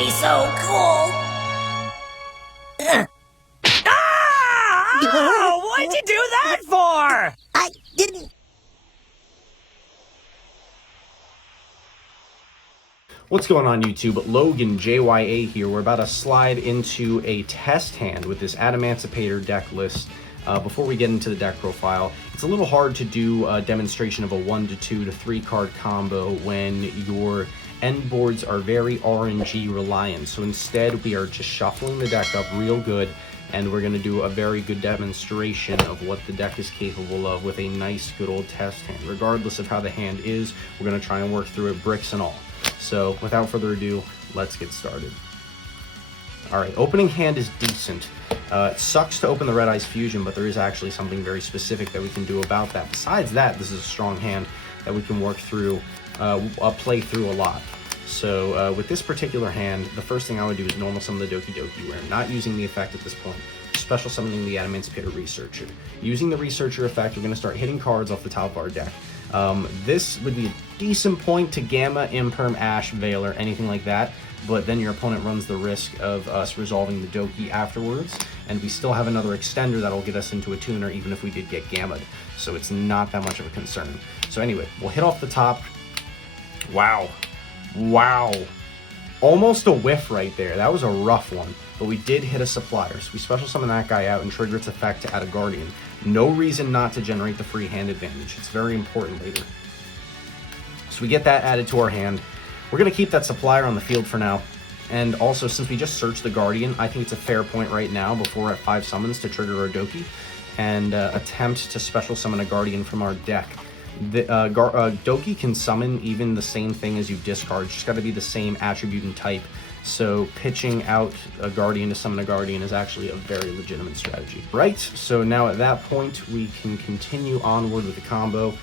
Be so cool. Ah! What'd you do that for? I didn't. What's going on YouTube? LoganJYA here. We're about to slide into a test hand with this Adamancipator deck list. Before we get into the deck profile, it's a little hard to do a demonstration of a 1 to 2 to 3 card combo when your end boards are very RNG reliant. So instead we are just shuffling the deck up real good, and we're going to do a very good demonstration of what the deck is capable of with a nice good old test hand. Regardless of how the hand is, we're going to try and work through it, bricks and all. So without further ado, let's get started. Alright, opening hand is decent. It sucks to open the Red Eyes Fusion, but there is actually something very specific that we can do about that. Besides that, this is a strong hand that we can work through, play through a lot. So with this particular hand, the first thing I would do is normal summon the Doki Doki. We're not using the effect at this point. Special summoning the Adamancipator Researcher. Using the Researcher effect, we're going to start hitting cards off the top of our deck. This would be a decent point to Gamma, Imperm, Ash, Veiler, anything like that, but then your opponent runs the risk of us resolving the Doki afterwards, and we still have another extender that'll get us into a tuner even if we did get Gamma'd, so it's not that much of a concern. So anyway, we'll hit off the top. Wow. Wow. Almost a whiff right there. That was a rough one, but we did hit a Supplier, so we special summon that guy out and trigger its effect to add a Guardian. No reason not to generate the free hand advantage. It's very important later. So we get that added to our hand. We're going to keep that Supplier on the field for now. And also, since we just searched the Guardian, I think it's a fair point right now, before we're at 5 summons, to trigger our Doki and attempt to special summon a Guardian from our deck. The Doki can summon even the same thing as you discard. It's just got to be the same attribute and type. So pitching out a Guardian to summon a Guardian is actually a very legitimate strategy. Right, so now at that point, we can continue onward with the combo.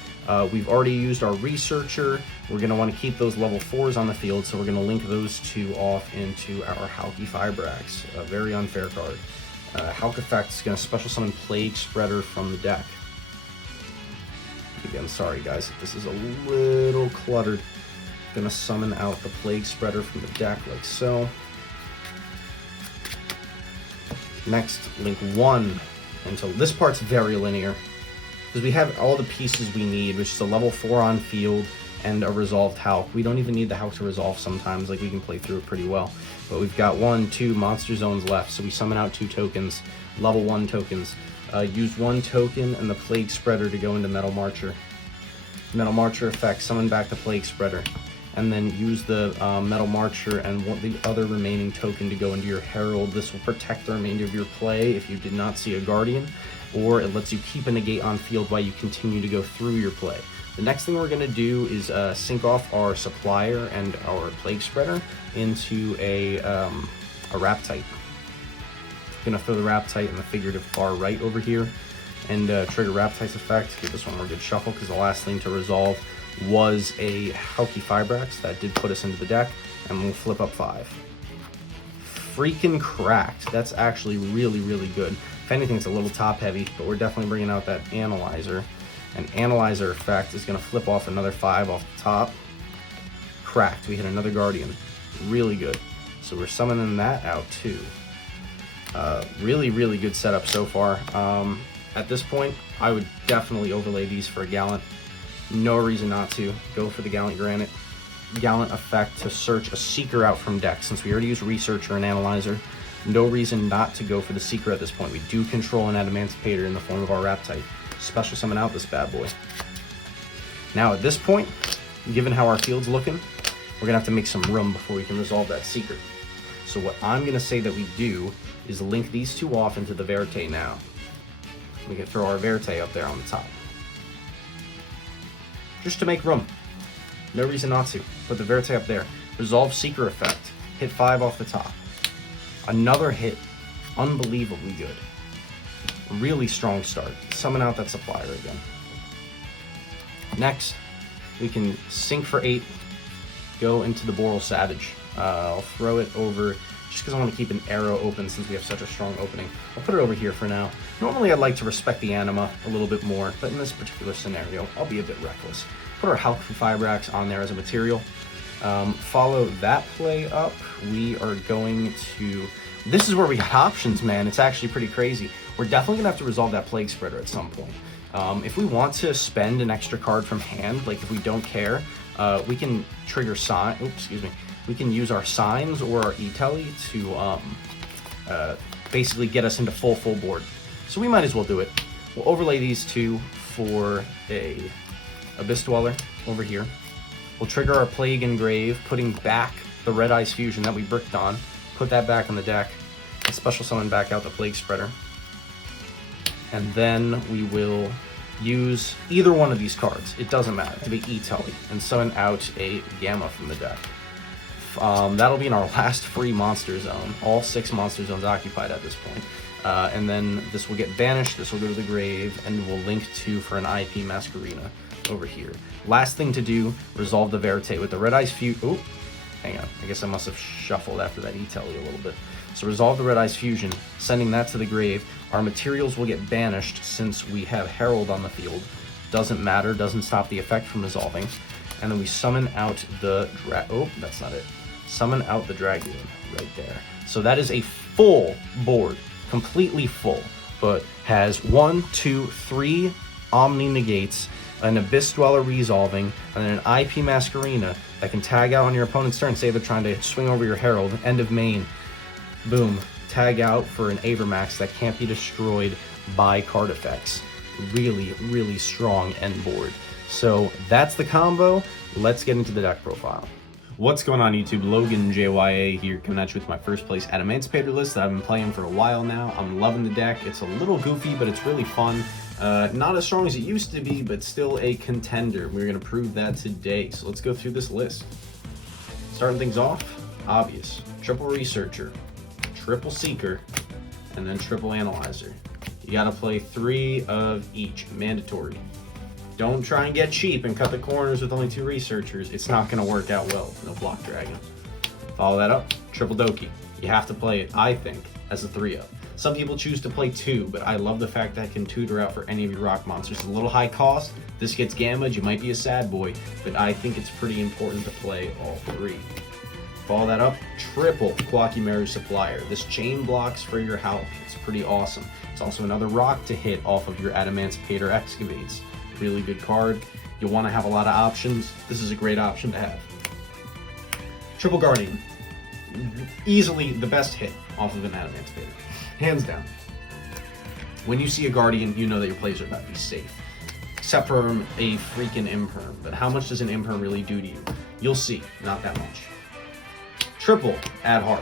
We've already used our Researcher. We're going to want to keep those level 4s on the field, so we're going to link those two off into our Halki-Fibrax. A very unfair card. Halk effect is going to special summon Plague Spreader from the deck. Again, sorry guys, if this is a little cluttered. Gonna summon out the Plague Spreader from the deck like so. Next, link 1 until this part's very linear, because we have all the pieces we need, which is a level 4 on field and a resolved Halk. We don't even need the Halk to resolve sometimes, like we can play through it pretty well. But we've got 1, 2 monster zones left, so we summon out 2 tokens, level 1 tokens. Use 1 token and the Plague Spreader to go into Metal Marcher. Metal Marcher effect, summon back the Plague Spreader. And then use the Metal Marcher and the other remaining token to go into your Herald. This will protect the remainder of your play if you did not see a Guardian, or it lets you keep a negate on field while you continue to go through your play. The next thing we're going to do is sync off our Supplier and our Plague Spreader into a Raptite. Gonna throw the Raptite in the figurative far right over here and trigger Raptite's effect. Give this one more good shuffle, because the last thing to resolve was a Halki-Fibrax that did put us into the deck, and we'll flip up 5. Freaking cracked. That's actually really, really good. If anything, it's a little top heavy, but we're definitely bringing out that Analyzer. And Analyzer effect is going to flip off another 5 off the top. Cracked. We hit another Guardian. Really good. So we're summoning that out too. Really, really good setup so far. At this point, I would definitely overlay these for a Gallant. No reason not to. Go for the Gallant Gallant effect to search a Seeker out from deck. Since we already used Researcher and Analyzer, no reason not to go for the Seeker at this point. We do control an Adamancipator in the form of our Raptite. Special summon out this bad boy. Now at this point, given how our field's looking, we're going to have to make some room before we can resolve that Seeker. So what I'm going to say that we do is link these two off into the Verte now. We can throw our Verte up there on the top. Just to make room. No reason not to. Put the Verte up there. Resolve Seeker effect. Hit 5 off the top. Another hit. Unbelievably good. Really strong start. Summon out that Supplier again. Next, we can sync for 8. Go into the Boral Savage. I'll throw it over just because I want to keep an arrow open since we have such a strong opening. I'll put it over here for now. Normally I'd like to respect the anima a little bit more, but in this particular scenario, I'll be a bit reckless. Put our Halki-Fibrax on there as a material. Follow that play up. We are going to... This is where we got options, man. It's actually pretty crazy. We're definitely gonna have to resolve that Plague Spreader at some point. If we want to spend an extra card from hand, like if we don't care, we can trigger sign. Oops, excuse me. We can use our signs or our E-Telly to basically get us into full board. So we might as well do it. We'll overlay these two for a Abyss Dweller over here. We'll trigger our Plague Engrave, putting back the Red Eyes Fusion that we bricked on. Put that back on the deck. And special summon back out the Plague Spreader. And then we will use either one of these cards. It doesn't matter. To be E-Telly and summon out a Gamma from the deck. That'll be in our last free monster zone. All 6 monster zones occupied at this point. And then this will get banished, this will go to the grave, and we'll link to for an IP Masquerena over here. Last thing to do, resolve the Verite with the Red Eyes Fusion. Oh, hang on. I guess I must have shuffled after that E-Telly a little bit. So resolve the Red Eyes Fusion, sending that to the grave. Our materials will get banished since we have Herald on the field. Doesn't matter, doesn't stop the effect from resolving. And then we summon out the oh, that's not it. Summon out the Dragoon right there. So that is a full board, completely full, but has 1, 2, 3 Omni Negates, an Abyss Dweller resolving, and then an IP Masquerena that can tag out on your opponent's turn. Say they're trying to swing over your Herald, end of main, boom, tag out for an Avermax that can't be destroyed by card effects. Really, really strong end board. So that's the combo. Let's get into the deck profile. What's going on YouTube? LoganJYA here, coming at you with my first place Adamancipator list that I've been playing for a while now. I'm loving the deck. It's a little goofy, but it's really fun. Not as strong as it used to be, but still a contender. We're going to prove that today. So let's go through this list. Starting things off, obvious. Triple Researcher, Triple Seeker, and then Triple Analyzer. You got to play 3 of each, mandatory. Don't try and get cheap and cut the corners with only 2 researchers. It's not going to work out well. No block dragon. Follow that up. Triple Doki. You have to play it, I think, as a 3-up. Some people choose to play 2, but I love the fact that I can tutor out for any of your rock monsters. It's a little high cost. This gets gammaed. You might be a sad boy, but I think it's pretty important to play all 3. Follow that up. Triple Quakimeru Supplier. This chain blocks for your help. It's pretty awesome. It's also another rock to hit off of your Adamancipator Excavates. Really good card. You'll want to have a lot of options. This is a great option to have. Triple Guardian. Easily the best hit off of an Adamancipator. Hands down. When you see a Guardian, you know that your plays are about to be safe. Except for a freaking Imperm. But how much does an Imperm really do to you? You'll see. Not that much. Triple Ad Heart.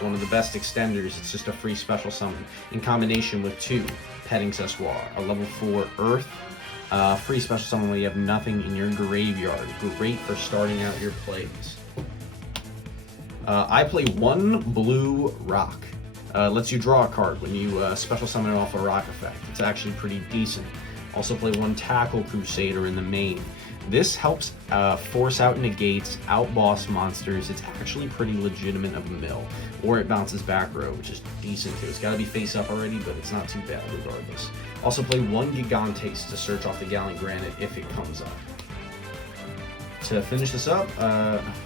One of the best extenders. It's just a free special summon. In combination with 2 Petting Sessoir. A level 4 Earth. Free special summon when you have nothing in your graveyard. Great for starting out your plays. I play 1 blue rock. Lets you draw a card when you special summon it off a rock effect. It's actually pretty decent. Also play 1 Tackle Crusader in the main. This helps force out negates, out boss monsters. It's actually pretty legitimate of a mill. Or it bounces back row, which is decent too. It's got to be face up already, but it's not too bad regardless. Also play 1 Gigantes to search off the Gallant Granite if it comes up. To finish this up,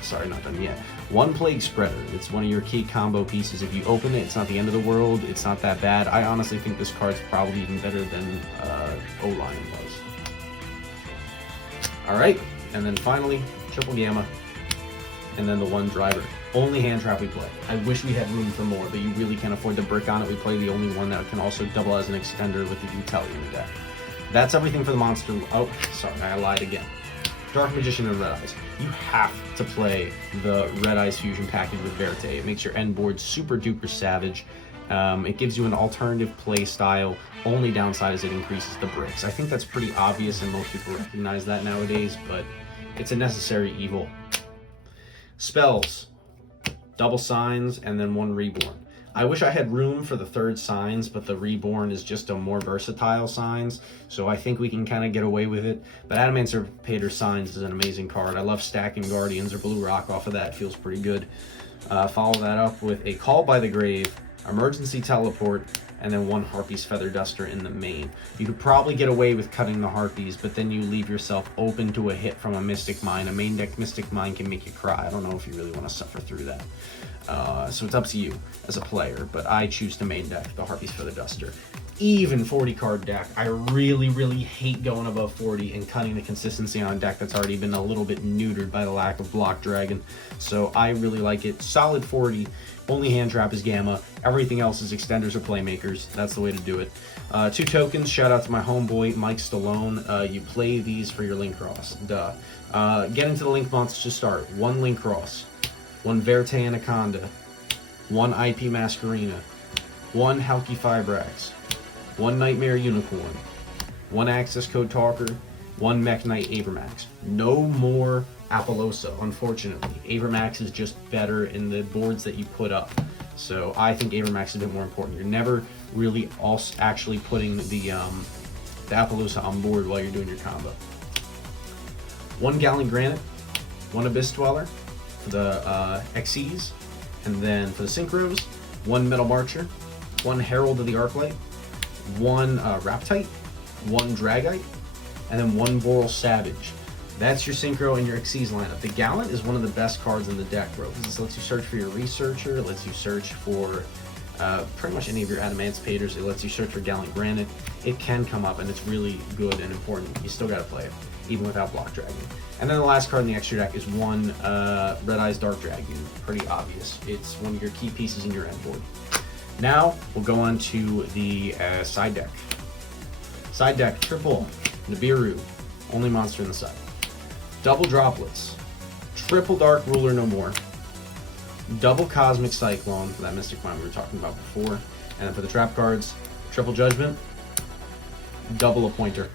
sorry, not done yet. 1 Plague Spreader. It's one of your key combo pieces. If you open it, it's not the end of the world. It's not that bad. I honestly think this card's probably even better than O-Lion was. Alright, and then finally, Triple Gamma, and then the 1 Driver. Only hand trap we play. I wish we had room for more, but you really can't afford to brick on it. We play the only one that can also double as an extender with the E-Telly in the deck. That's everything for the monster. Oh, sorry, I lied again. Dark Magician and Red Eyes. You have to play the Red Eyes Fusion package with Verite. It makes your end board super duper savage. It gives you an alternative play style. Only downside is it increases the bricks. I think that's pretty obvious and most people recognize that nowadays, but it's a necessary evil. Spells. Double Signs and then 1 Reborn. I wish I had room for the 3rd Signs, but the Reborn is just a more versatile Signs, so I think we can kind of get away with it. But Adamancipator Signs is an amazing card. I love stacking Guardians or Blue Rock off of that. It feels pretty good. Follow that up with a Call by the Grave, Emergency Teleport, and then 1 Harpy's Feather Duster in the main. You could probably get away with cutting the Harpies, but then you leave yourself open to a hit from a Mystic Mine. A main deck Mystic Mine can make you cry. I don't know if you really want to suffer through that. So it's up to you as a player, but I choose to main deck the Harpy's Feather Duster. Even 40 card deck. I really hate going above 40 and cutting the consistency on a deck that's already been a little bit neutered by the lack of Block Dragon. So I really like it. Solid 40. Only hand trap is Gamma. Everything else is extenders or playmakers. That's the way to do it. 2 tokens. Shout out to my homeboy Mike Stallone. You play these for your Link Cross. Duh. Get into the Link months to start. 1 Link Cross. 1 Verte Anaconda. 1 IP Masquerena. 1 Halki Fibrax. 1 Nightmare Unicorn. 1 Access Code Talker. 1 Mech Knight Avermax. No more Appaloosa, unfortunately. Avermax is just better in the boards that you put up. So I think Avermax is a bit more important. You're never really also actually putting the Appaloosa on board while you're doing your combo. 1 Gallant Granite. 1 Abyss Dweller for the XCs. And then for the Synchros, 1 Metal Marcher. 1 Herald of the Arclight. 1 Raptite. 1 Dragite. And then 1 Boral Savage. That's your Synchro and your Xyz lineup. The Gallant is one of the best cards in the deck, bro, because it lets you search for your Researcher, it lets you search for pretty much any of your Adamancipators, it lets you search for Gallant Granite. It can come up, and it's really good and important. You still got to play it, even without Block Dragon. And then the last card in the extra deck is 1 Red Eyes Dark Dragon. Pretty obvious. It's one of your key pieces in your end board. Now, we'll go on to the side deck. Side deck, triple Nibiru, only monster in the side. Double Droplets, triple Dark Ruler No More, double Cosmic Cyclone for that Mystic Mine we were talking about before, and then for the trap cards, triple Judgment, double Appointer.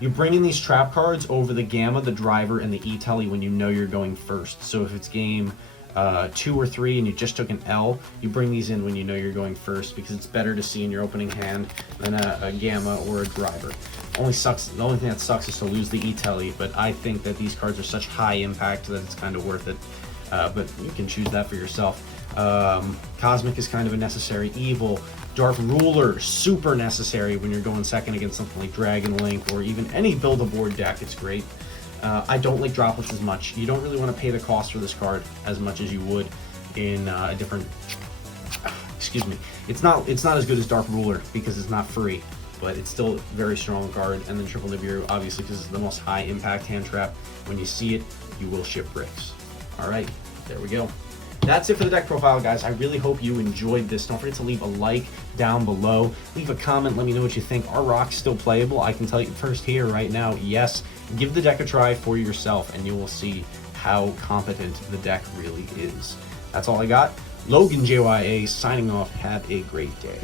You bring in these trap cards over the Gamma, the Driver, and the E-Telly when you know you're going first. So if it's game 2 or 3 and you just took an L, you bring these in when you know you're going first because it's better to see in your opening hand than a Gamma or a Driver. The only thing that sucks is to lose the E-Telly, but I think that these cards are such high impact that it's kind of worth it. But you can choose that for yourself. Cosmic is kind of a necessary evil. Dark Ruler, super necessary when you're going second against something like Dragon Link or even any build-a-board deck. It's great. I don't like Droplets as much. You don't really want to pay the cost for this card as much as you would in a different... Excuse me. It's not as good as Dark Ruler because it's not free, but it's still a very strong card. And then Triple Nibiru, obviously, because it's the most high-impact hand trap. When you see it, you will ship bricks. All right, there we go. That's it for the deck profile, guys. I really hope you enjoyed this. Don't forget to leave a like down below. Leave a comment. Let me know what you think. Are rocks still playable? I can tell you first here right now, yes. Give the deck a try for yourself, and you will see how competent the deck really is. That's all I got. LoganJYA signing off. Have a great day.